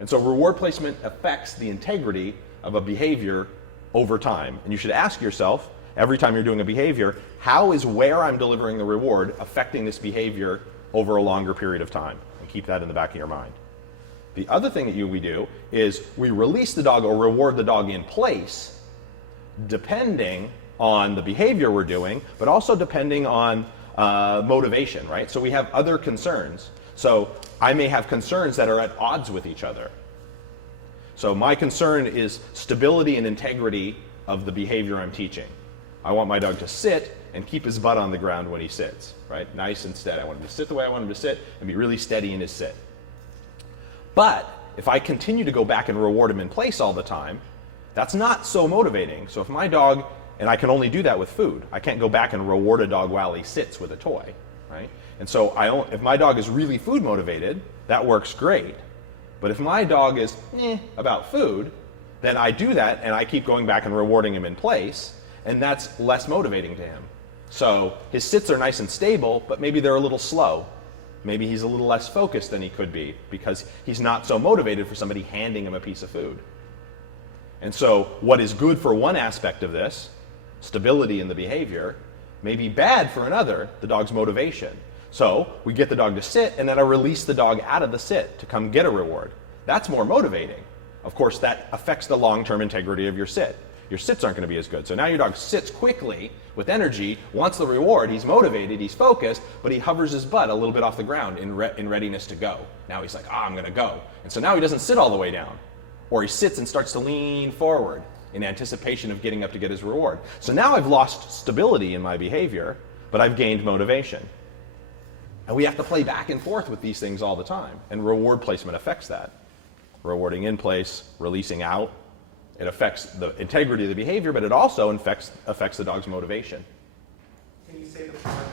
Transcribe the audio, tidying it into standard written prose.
And so reward placement affects the integrity of a behavior over time. And you should ask yourself, every time you're doing a behavior, how is where I'm delivering the reward affecting this behavior over a longer period of time? And keep that in the back of your mind. The other thing that we do is we release the dog or reward the dog in place, depending on the behavior we're doing, but also depending on motivation, right? So we have other concerns. So I may have concerns that are at odds with each other. So my concern is stability and integrity of the behavior I'm teaching. I want my dog to sit and keep his butt on the ground when he sits, right? Nice and steady. I want him to sit the way I want him to sit and be really steady in his sit. But if I continue to go back and reward him in place all the time, that's not so motivating. So if my dog, and I can only do that with food, I can't go back and reward a dog while he sits with a toy, right? And so if my dog is really food motivated, that works great. But if my dog is about food, then I do that and I keep going back and rewarding him in place, and that's less motivating to him. So his sits are nice and stable, but maybe they're a little slow. Maybe he's a little less focused than he could be because he's not so motivated for somebody handing him a piece of food. And so what is good for one aspect of this, stability in the behavior, may be bad for another, the dog's motivation. So we get the dog to sit, and then I release the dog out of the sit to come get a reward. That's more motivating. Of course, that affects the long-term integrity of your sit. Your sits aren't going to be as good. So now your dog sits quickly with energy, wants the reward, he's motivated, he's focused, but he hovers his butt a little bit off the ground in readiness to go. Now he's like, I'm going to go. And so now he doesn't sit all the way down. Or he sits and starts to lean forward in anticipation of getting up to get his reward. So now I've lost stability in my behavior, but I've gained motivation. And we have to play back and forth with these things all the time. And reward placement affects that. Rewarding in place, releasing out. It affects the integrity of the behavior, but it also affects the dog's motivation. Can you say the part